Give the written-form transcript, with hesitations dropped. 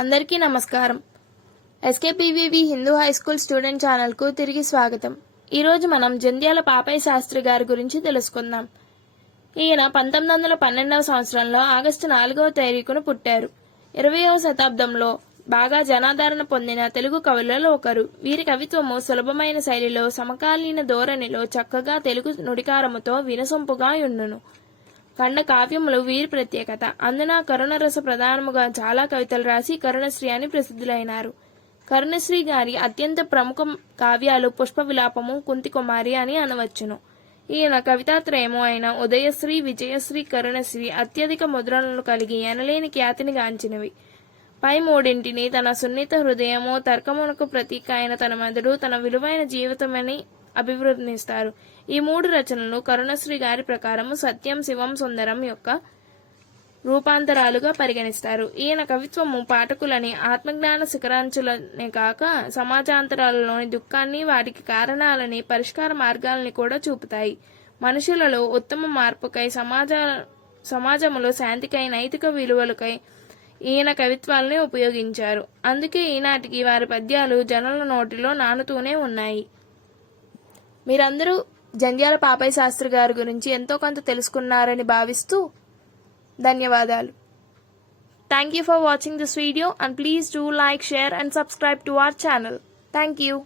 అందరికీ నమస్కారం. ఎస్కేపీవీవి Hindu high school student ఛానల్కు తిరిగి స్వాగతం. ఈరోజు మనం జంధ్యాల పాపయ్య శాస్త్రి గారి గురించి తెలుసుకుందాం. ఈయన 1912వ సంవత్సరంలో ఆగస్టు 4వ తేదీన పుట్టారు. 20వ శతాబ్దంలో బాగా జనాదరణ పొందిన తెలుగు కవులలో ఒకరు. వీరి కవిత్వము సులభమైన శైలిలో, సమకాలీన ధోరణిలో, చక్కగా తెలుగు నుడికారముతో వినసొంపుగా యుండును. ఖండ కావ్యములు వీరి ప్రత్యేకత. అందున కరుణరస ప్రధానముగా చాలా కవితలు రాసి కరుణశ్రీ అని ప్రసిద్ధులైనారు. కరుణశ్రీ గారి అత్యంత ప్రముఖ కావ్యాలు పుష్ప విలాపము, కుంతి కుమారి అని అనవచ్చును. ఈయన కవితాత్రయము అయిన ఉదయశ్రీ, విజయశ్రీ, కరుణశ్రీ అత్యధిక ముద్రణలు కలిగి ఎనలేని ఖ్యాతిని గాంచినవి. పై మూడింటిని తన సున్నిత హృదయము, తర్కమునకు ప్రతీక అయిన తన మెదడు, తన విలువైన జీవితమని అభివృద్ధిస్తారు. ఈ మూడు రచనలు కరుణశ్రీ గారి ప్రకారము సత్యం, శివం, సుందరం యొక్క రూపాంతరాలుగా పరిగణిస్తారు. ఈయన కవిత్వము పాఠకులని ఆత్మజ్ఞాన శిఖరాంచులనే కాక సమాజాంతరాలలోని దుఃఖాన్ని, వాటికి కారణాలని, పరిష్కార మార్గాలని కూడా చూపుతాయి. మనుషులలో ఉత్తమ మార్పుకై, సమాజములో శాంతికై, నైతిక విలువలకై ఈయన కవిత్వాలని ఉపయోగించారు. అందుకే ఈనాటికి వారి పద్యాలు జనుల నోటిలో నానుతూనే ఉన్నాయి. మీరందరూ జంధ్యాల పాపయ్య శాస్త్రి గారి గురించి ఎంతో కొంత తెలుసుకున్నారని భావిస్తూ ధన్యవాదాలు. Thank you for watching this video and please do like, share and subscribe to our channel. Thank you.